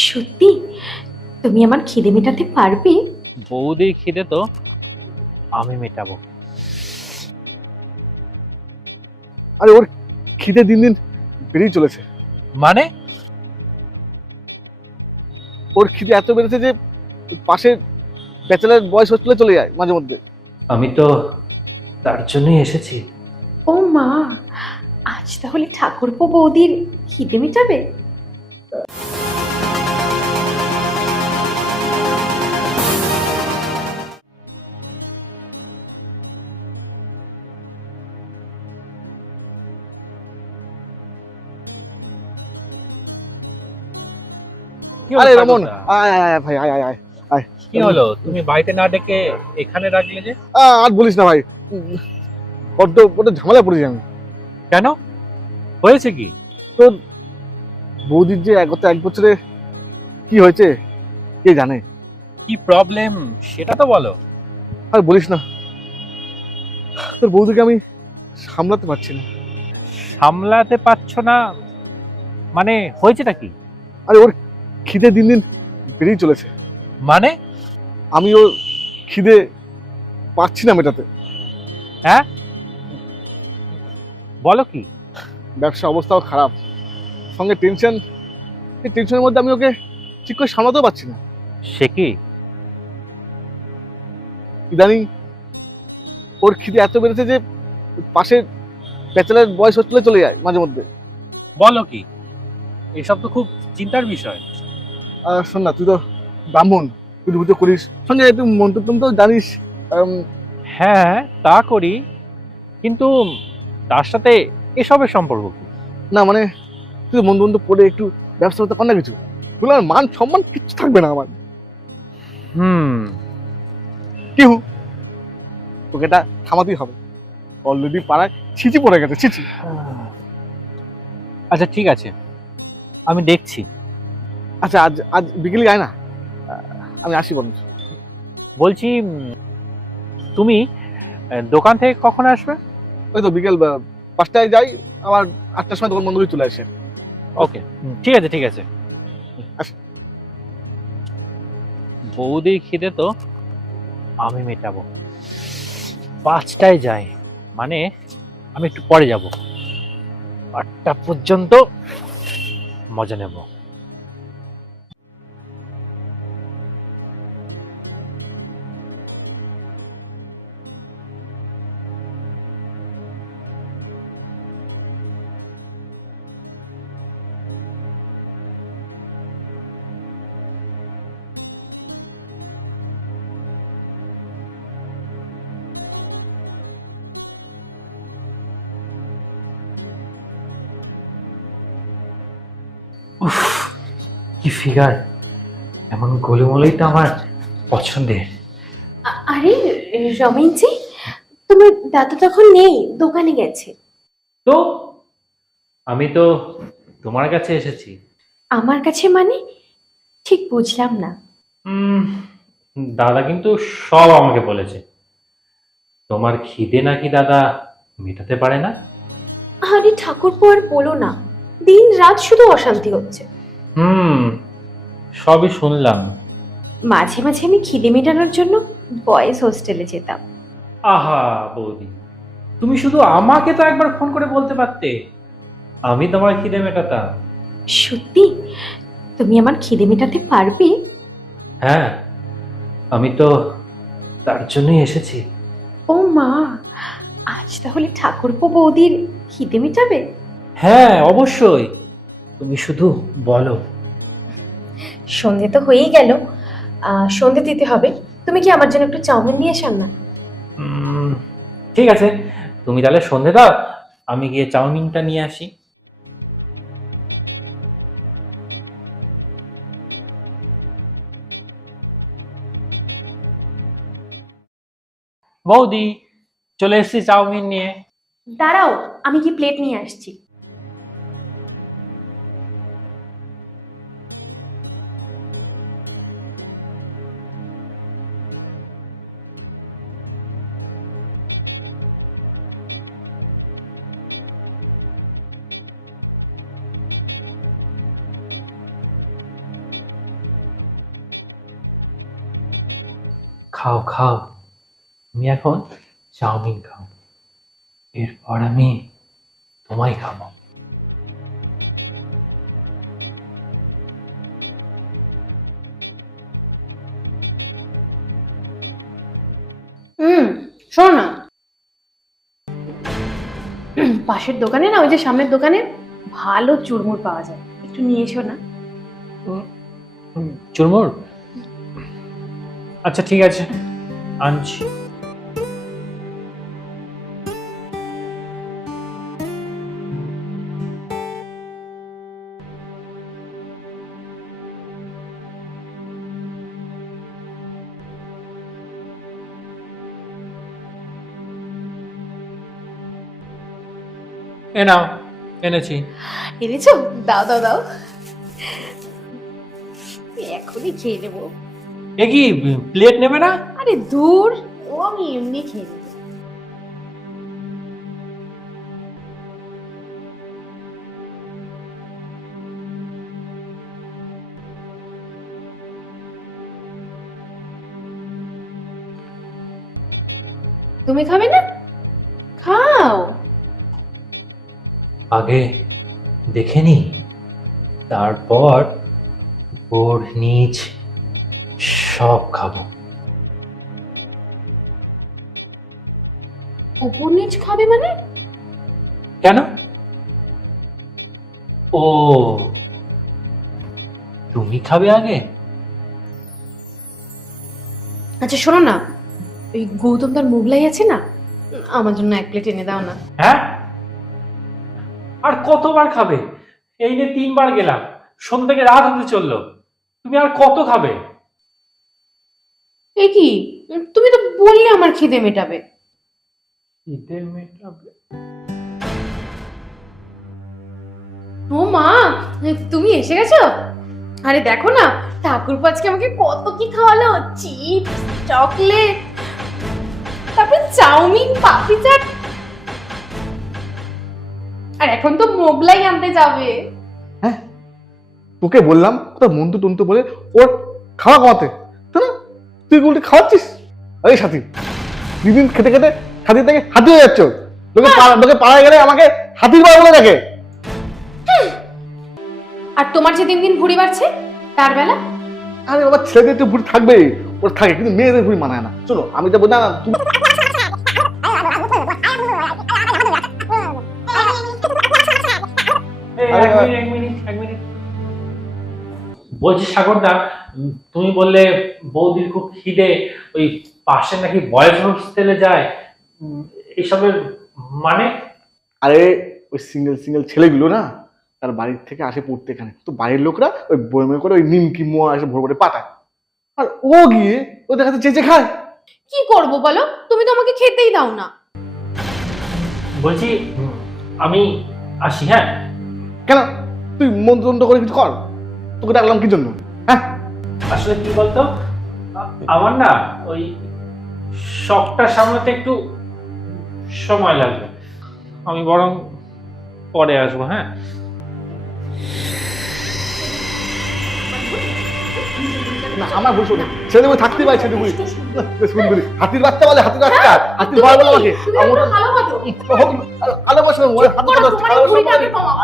সত্যি তুমি আমার খিদে মেটাতে পারবে? বৌদির খিদে তো আমি মেটাবো। আরে ওর খিদে দিন দিন বেড়েই চলেছে। মানে? ওর খিদে এত বেড়েছে যে পাশের ব্যাচেলার বয়স হোস্টেলে চলে যায় মাঝে মধ্যে। আমি তো তার জন্যই এসেছি। ও মা, আজ তাহলে ঠাকুরপো বৌদির খিদে মেটাবে? কি হলো আরে রমন, স্বাগতা? আয় আয় আয় ভাই, আয় আয় আয় আয়। কি হলো, তুমি বাড়িতে না ডেকে এখানে রাখলে যে? আর বলিস না ভাই, বড্ড বড্ড ঝামেলা পড়েছি আমি। কেন, হয়েছে কি? তো বৌদির যে গত এক বছরে কি হয়েছে কে জানে। কি প্রবলেম সেটা তো বলো। আর বলিস না, তোর বৌদিকে আমি সামলাতে পারছি না। সামলাতে পারছো না মানে হয়েছেটা কি? আরে ওর খিদে দিন দিন বেড়েই চলেছে। মানে? আমি ওর খিদে পারছি না মেটাতে। হ্যাঁ, বলো কি? ব্যবসা অবস্থাও খারাপ, সঙ্গে টেনশন। এই টেনশনের মধ্যে আমি ওকে ঠিক করে সামলাতেও পারছি না। সে কি? ইদানিং ওর খিদে এত বেড়েছে যে পাশের ব্যাচেলার বয়স হোস্টেলে চলে যায় মাঝে মধ্যে। বলো কি? এসব তো খুব চিন্তার বিষয়। আর শোন না, তুই তো ব্রাহ্মণ, পুজো পুজো করিস, সঙ্গে একটু মন্ত্র তো জানিস। হ্যাঁ, তা করি, কিন্তু তার সাথে এসবের সম্পর্ক কি? না মানে তুই তো মন্ত্র পড়ে একটু ব্যবসা করতে পার না কিছু, বলে আমার মান সম্মান কিচ্ছু থাকবে না আমার। হুম, কি হু, তোকে এটা থামাতেই হবে। অলরেডি পাড়ায় ছিচি পড়ে গেছে, ছিচি। আচ্ছা ঠিক আছে, আমি দেখছি। আচ্ছা আজ আজ বিকেলে যায় না, আমি আসি বরঞ্চ। বলছি, তুমি দোকান থেকে কখন আসবে? ওই তো বিকেল 5টায় যাই, আবার 8টার সময় দোকান বন্ধ করে চলে আসে। ওকে, ঠিক আছে ঠিক আছে। আসি। বৌদির খিদে তো আমি মেটাবো। 5টায় যাই মানে আমি একটু পরে যাব, 8টা পর্যন্ত মজা নেব। উফ, কি ফিগার! এমন গোলুমোলই তো আমার পছন্দের। আরে রমেনজি, তোমার দাদু তখন নেই, দোকানে গেছে। তো আমি তো তোমার কাছে এসেছি। আমার কাছে মানে? ঠিক বুঝলাম না। উম, দাদা কিন্তু সব আমাকে বলেছে, তোমার খিদে নাকি দাদা মেটাতে পারে না। আরে ঠাকুরপো আর বলো না, দিন রাত শুধু অশান্তি হচ্ছে। হুম, সবই শুনলাম। মাঝে মাঝে আমি খিদে মেটানোর জন্য বয়েজ হোস্টেলে যেতাম। আহা বৌদি, তুমি শুধু আমাকে তো একবার ফোন করে বলতে পারতে, আমি তোমার খিদে মেটাতাম। সত্যি তুমি আমার খিদে মেটাতে পারবে? হ্যাঁ, আমি তো তার জন্যই এসেছি। ও মা, আজ তাহলে ঠাকুরপো বৌদির খিদে মেটাবে? হ্যাঁ অবশ্যই, তুমি শুধু বলো। সন্ধে তো হয়েই গেল, সন্ধে দিতে হবে। তুমি কি আমার জন্য একটু চাউমিন নিয়ে আসান না? উম, ঠিক আছে, তুমি তাহলে সন্ধে দাও, আমি গিয়ে চাউমিনটা নিয়ে আসি। বৌদি, চলে এসেছি চাউমিন নিয়ে। দাঁড়াও, আমি কি প্লেট নিয়ে আসছি। খাও খাও, তুমি এখন চাউমিন খাও, এরপর আমি তোমায় খাবো। শোনো না, পাশের দোকানে না, ওই যে সামনের দোকানে ভালো চুরমুর পাওয়া যায়, একটু নিয়ে এসো না। চুরমুর? আচ্ছা ঠিক আছে, আনছি। এ নাও, এনেছি। এনেছো? দাও দাও দাও, এখনই খেয়ে নেবো। এ কি প্লেট নেবে না? আরে দূর, ও আমি এমনি খেয়ে নেবো। তুমি খাবে না? খাও। আগে দেখে নি, তারপর উপর নিচ সব খাবো। উপর নিচ খাবে মানে? কেন? ও, তুমি খাবে আগে? আচ্ছা শোনো না, ওই গৌতম তার মোগলাই আছে না, আমার জন্য 1 প্লেট এনে দাও না। হ্যাঁ, আর কতবার খাবে? এই নিয়ে 3বার গেলাম, সন্ধ্যা থেকে রাত হতে চললো, তুমি আর কত খাবে? এ কি, তুমি তো বললে আমার খিদে মেটাবে। খিদে মেটাবে? ও মা, তুমি এসে গেছো? আরে দেখো না, ঠাকুরপো আজকে আমাকে কত কি খাওয়ালো, চিপস, চকলেট, তারপর চাউমিন, পাপড়ি চাট, আর এখন তো মোগলাই আনতে যাবে। হ্যাঁ, তোকে বললাম তোর মন্তু টন্তু বলে ওর খাওয়া কমাতে, তো না তুই উল্টে খাওয়াচ্ছিস। আরে সাথী, দিন খেতে খেতে হাতির থেকে হাতি হয়ে যাচ্ছ। লোকে পাড়ায় গেলে আমাকে হাতির বাবা বলে দেখে। আর তোমার যে দিন দিন ভুঁড়ি বাড়ছে, তার বেলা? আরে বাবা, ছেলেদের তো ভুঁড়ি থাকবে, ওর থাকে, কিন্তু মেয়েদের ভুঁড়ি মানায় না। চলো, আমি তো বললাম না তুমি এক মিনিট। বলছি সাগরদা, তুমি বললে বৌদির খুব খিদে, ওই পাশে নাকি বয়েজ হোস্টেলে যায়, এইসবের মানে? আরে ওই সিঙ্গেল ছেলেগুলো না, তার বাড়ির থেকে আসে পড়তে এখানে, তো বাড়ির লোকরা ওই বয়মে করে ওই নিমকি মোয়া এসে ভরে ভরে পাঠায়, আর ও গিয়ে ওদের কাছে চেঁচে খায়। কি করব বলো, তুমি তো আমাকে খেতেই দাও না। বলছি আমি আসি, হ্যাঁ? কেন, তুই মন্ত্র করে কিছু কর, তোকে ডাকলাম কি জন্য? হ্যাঁ, আসলে কি বলতো, আমার না ওই শখটা সামলাতে একটু সময় লাগবে, আমি বরং পরে আসবো। হ্যাঁ, না আমার ভুল শোনে, ছেলে বই থাকতে পারে, ছেলে বই শুনবি হাতির বাচ্চা বলে, হাতির বাচ্চা, হাতির ভয় বলে আমাকে। তুমি ভালো বাজো। ভালোবাসা হাতির বাচ্চা, তোমার ভুঁড়িটা আগে কমাও।